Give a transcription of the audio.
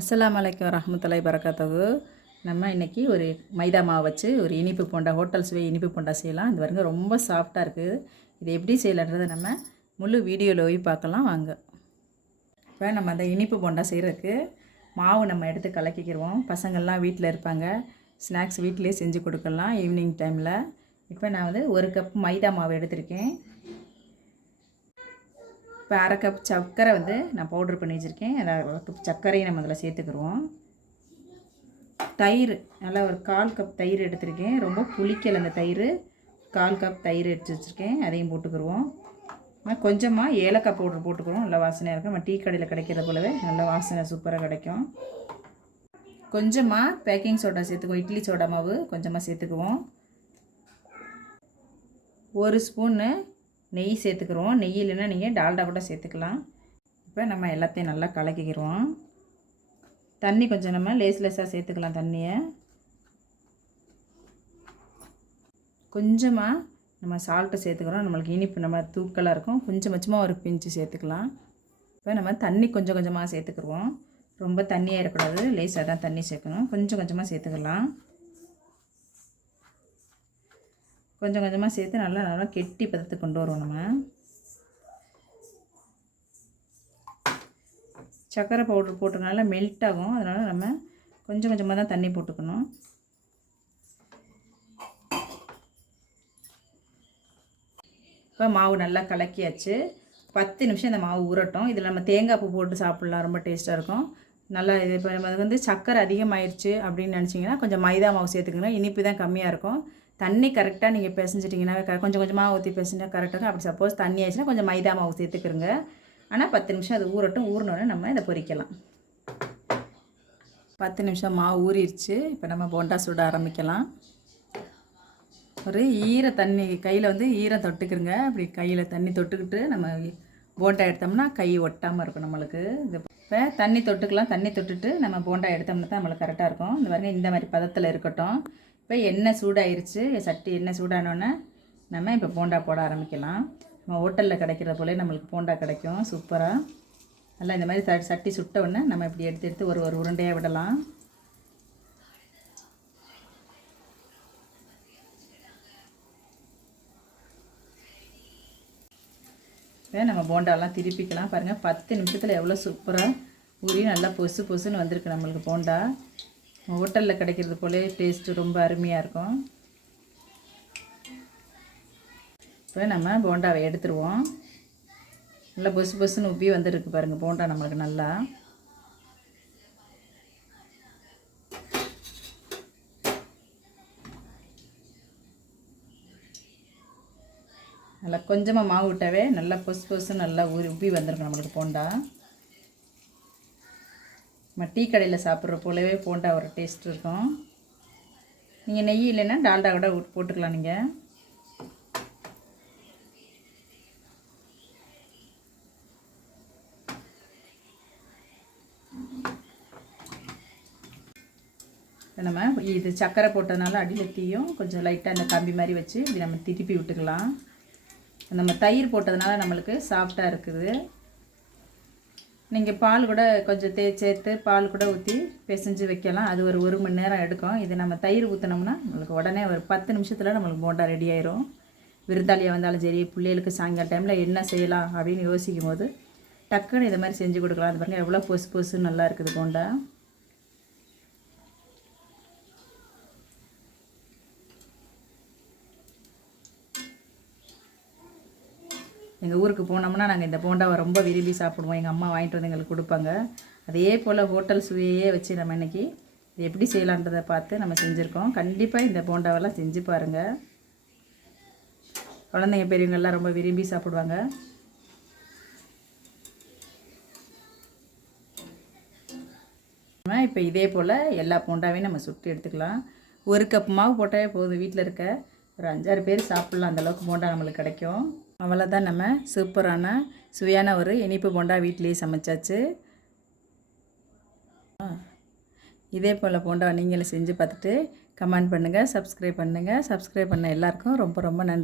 அஸ்லாம் வலைக்கம் ரஹமத்துல்லாய் வரகாத்துஹு நம்ம இன்றைக்கி ஒரு மைதா மாவு வச்சு ஒரு இனிப்பு போண்டா ஹோட்டல் சுவை இனிப்பு போண்டா செய்யலாம். இது வரைக்கும் ரொம்ப சாஃப்டாக இருக்குது. இது எப்படி செய்யலான்றதை நம்ம முழு வீடியோவில் போய் பார்க்கலாம். வாங்க. இப்போ நம்ம அந்த இனிப்பு போண்டா செய்கிறதுக்கு மாவு நம்ம எடுத்து கலக்கிக்கிடுவோம் பசங்கள்லாம் வீட்டில் இருப்பாங்க. ஸ்நாக்ஸ் வீட்டிலே செஞ்சு கொடுக்கலாம் ஈவினிங் டைமில். இப்போ நான் வந்து ஒரு கப் மைதா மாவு எடுத்திருக்கேன். இப்போ அரை கப் சர்க்கரை வந்து நான் பவுட்ரு பண்ணி வச்சுருக்கேன். அதை அரை கப் சர்க்கரையை நம்ம அதில் சேர்த்துக்குருவோம் தயிர் நல்லா ஒரு கால் கப் தயிர் எடுத்திருக்கேன். ரொம்ப புளிக்கலை அந்த தயிர். கால் கப் தயிர் எடுத்து வச்சுருக்கேன். அதையும் போட்டுக்கிருவோம் கொஞ்சமாக ஏலக்காய் பவுட்ரு போட்டுக்கிறோம். நல்லா வாசனையாக இருக்கும். நம்ம டீ கடையில் கிடைக்கிற போலவே நல்லா வாசனை சூப்பராக கிடைக்கும். கொஞ்சமாக பேக்கிங் சோடா சேர்த்துக்குவோம். இட்லி சோடா மாவு கொஞ்சமாக சேர்த்துக்குவோம். ஒரு ஸ்பூன்னு நெய் சேர்த்துக்கிறோம். நெய் இல்லைன்னா நீங்கள் டால்டா கூட சேர்த்துக்கலாம். இப்போ நம்ம எல்லாத்தையும் நல்லா கலக்கிக்கிறோம். தண்ணி கொஞ்சம் நம்ம லேஸ் லேஸாக சேர்த்துக்கலாம் தண்ணியை. கொஞ்சமாக நம்ம சால்ட்டு சேர்த்துக்கிறோம். நம்மளுக்கு இனிப்பு நம்ம தூக்கலாக இருக்கும். கொஞ்சம் கொஞ்சமாக ஒரு பிஞ்சு சேர்த்துக்கலாம். இப்போ நம்ம தண்ணி கொஞ்சம் கொஞ்சமாக சேர்த்துக்குருவோம் ரொம்ப தண்ணியாக இருக்கக்கூடாது லேஸாக தான் தண்ணி சேர்க்கணும். கொஞ்சம் கொஞ்சமாக சேர்த்துக்கலாம். கொஞ்சம் கொஞ்சமாக சேர்த்து நல்லா நல்லா கெட்டி பதத்துக்கு கொண்டு வருவோம் நம்ம. சர்க்கரை பவுடர் போட்டதுனால மெல்ட் ஆகும். அதனால் நம்ம கொஞ்சம் கொஞ்சமாக தான் தண்ணி போட்டுக்கணும். இப்போ மாவு நல்லா கலக்கியாச்சு. பத்து நிமிஷம் இந்த மாவு ஊறட்டும். இதில் நம்ம தேங்காய் பூ போட்டு சாப்பிட்லாம். ரொம்ப டேஸ்ட்டாக இருக்கும். நல்லா இது இப்போ நம்ம வந்து சக்கரை அதிகமாகிடுச்சு அப்படின்னு நினச்சிங்கன்னா கொஞ்சம் மைதா மாவு சேர்த்துக்கணும் இனிப்பு தான் கம்மியாக இருக்கும். தண்ணி கரெக்டாக நீங்கள் பிசைஞ்சிட்டிங்கன்னா க- கொஞ்சம் கொஞ்சமாக ஊற்றி பிசைஞ்சா கரெக்டாக இருக்கும். அப்படி சப்போஸ் தண்ணி ஆயிடுச்சுன்னா கொஞ்சம் மைதா மாவு சேர்த்துக்கிறங்க ஆனால் பத்து நிமிஷம் அது ஊறட்டும். ஊறினோடனே நம்ம இதை பொரிக்கலாம் பத்து நிமிஷம் மாவு ஊறிடுச்சு. இப்போ நம்ம போண்டா சுட ஆரம்பிக்கலாம். ஒரு ஈர தண்ணி கையில் வந்து ஈரம் தொட்டுக்கிறங்க அப்படி கையில் தண்ணி தொட்டுக்கிட்டு நம்ம போண்டா எடுத்தோம்னா கை ஒட்டாமல் இருக்கும் நம்மளுக்கு. இப்போ தண்ணி தொட்டுக்கலாம். தண்ணி தொட்டுட்டு நம்ம போண்டா எடுத்தோம்னா தான் நம்மளுக்கு கரெக்டாக இருக்கும். இந்த பாருங்க இந்த மாதிரி பதத்தில் இருக்கட்டும். இப்போ எண்ணெய் சூடாயிருச்சு. சட்டி எண்ணெய் சூடானோன்னே நம்ம இப்போ போண்டா போட ஆரம்பிக்கலாம். நம்ம ஹோட்டலில் கிடைக்கிற போலே நம்மளுக்கு போண்டா கிடைக்கும். சூப்பராக நல்லா இந்த மாதிரி ச- சட்டி சுட்ட உடனே நம்ம இப்படி எடுத்து எடுத்து ஒரு ஒரு உருண்டையாக விடலாம். இப்போ நம்ம போண்டாலாம் திருப்பிக்கலாம். பாருங்கள் பத்து நிமிஷத்தில் எவ்வளோ சூப்பராக ஊறி நல்லா பொசு பொசுன்னு வந்திருக்கு நம்மளுக்கு போண்டா. ஹோட்டலில் கிடைக்கிறது போலே டேஸ்ட்டு ரொம்ப அருமையாக இருக்கும். இப்போ நம்ம போண்டாவை எடுத்துருவோம். நல்லா பொசு பொசுன்னு உப்பி வந்துருக்கு பாருங்கள் போண்டா நம்மளுக்கு நல்லா. நல்லா கொஞ்சமாக மாவு விட்டாவே நல்லா பொசு பொசு நல்லா ஊறி உப்பி வந்திருக்கும் நம்மளுக்கு போண்டா. நம்ம டீ கடையில் சாப்பிட்ற போலவே போண்டா ஒரு டேஸ்ட் இருக்கும். நீங்கள் நெய் இல்லைன்னா டால்டா கூட போட்டுக்கலாம் நீங்கள் நம்ம இது சர்க்கரை போட்டதுனால அடியில் தீயும் கொஞ்சம் லைட்டாக அந்த கம்பி மாதிரி வச்சு இப்படி நம்ம திருப்பி விட்டுக்கலாம். நம்ம தயிர் போட்டதுனால நம்மளுக்கு சாஃப்டாக இருக்குது. நீங்கள் பால் கூட கொஞ்சம் தே சேர்த்து பால் கூட ஊற்றி பிசைஞ்சு வைக்கலாம். அது ஒரு ஒரு மணி நேரம் எடுக்கும். இது நம்ம தயிர் ஊற்றினோம்னா நம்மளுக்கு உடனே ஒரு பத்து நிமிஷத்தில் நம்மளுக்கு போண்டா ரெடி ஆயிரும். விருந்தாளியாக வந்தாலும் சரி பிள்ளைகளுக்கு சாயங்கால டைமில் என்ன செய்யலாம் அப்படின்னு யோசிக்கும் போது டக்குன்னு இதை மாதிரி செஞ்சு கொடுக்கலாம். அது பாருங்கள் எவ்வளோ பொசு பொசுன்னு நல்லா இருக்குது போண்டா. எங்கள் ஊருக்கு போனோம்னா நாங்கள் இந்த போண்டாவை ரொம்ப விரும்பி சாப்பிடுவோம். எங்கள் அம்மா வாங்கிட்டு வந்து எங்களுக்கு கொடுப்பாங்க. அதே போல் ஹோட்டல் சுவையே வச்சு நம்ம இன்றைக்கி இது எப்படி செய்யலான்றதை பார்த்து நம்ம செஞ்சுருக்கோம். கண்டிப்பாக இந்த போண்டாவெல்லாம் செஞ்சு பாருங்கள் குழந்தைங்க பெரியவங்கள்லாம் ரொம்ப விரும்பி சாப்பிடுவாங்க. இப்போ இதே போல் எல்லா போண்டாவையும் நம்ம சுட்டு எடுத்துக்கலாம். ஒரு கப் மாவு போட்டாவே போதும். வீட்டில் இருக்க ஒரு அஞ்சாறு பேர் சாப்பிட்லாம். அந்தளவுக்கு போண்டா நம்மளுக்கு கிடைக்கும். அவ்வளோதான் நம்ம சூப்பரான சுவையான ஒரு இனிப்பு போண்டா வீட்டிலேயே சமைச்சாச்சு. இதே போல் போண்டா நீங்களும் செஞ்சு பார்த்துட்டு கமெண்ட் பண்ணுங்கள் சப்ஸ்கிரைப் பண்ணுங்கள் சப்ஸ்கிரைப் பண்ண எல்லாருக்கும் ரொம்ப ரொம்ப நன்றி.